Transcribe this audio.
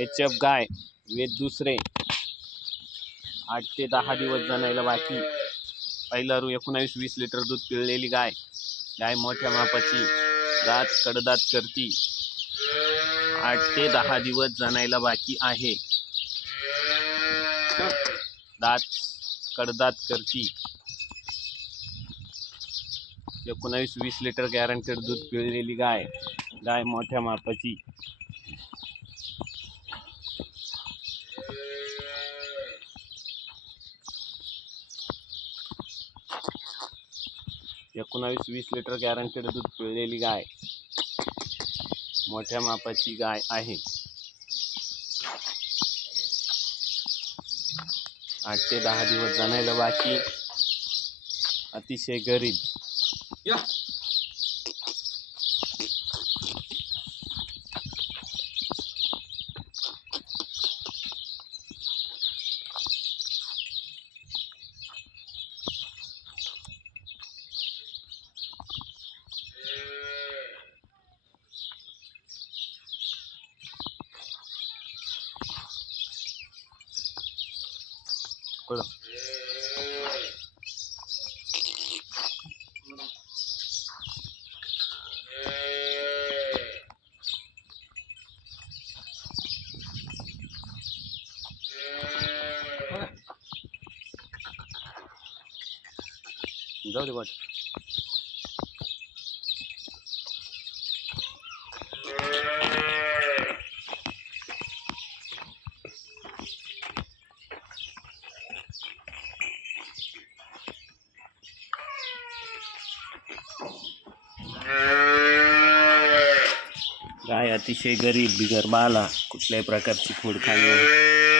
H F गाय वे दुसरे आठ ते दहा दिवस जनायला बाकी पहिला रू एकोणावीस वीस लिटर दूध पिळलेली गाय गाय मोठ्या मापाची दात कडदात करती आठ ते दहा दिवस जनायला बाकी आहे दात कडदात करती एकोणावीस वीस लिटर गॅरंटेड दूध पिळलेली गाय गाय मोठ्या मापाची एकोणावीस वीस लिटर गॅरंटेड दूध पिळलेली गाय मोठ्या मापाची गाय आहे आठ ते दहा दिवस जाणायला बाकी अतिशय गरीब या कळलं जाऊ दे वाट गाय अतिशय गरीब बिगर बाला कुठल्याही प्रकारची फूड खाल्ली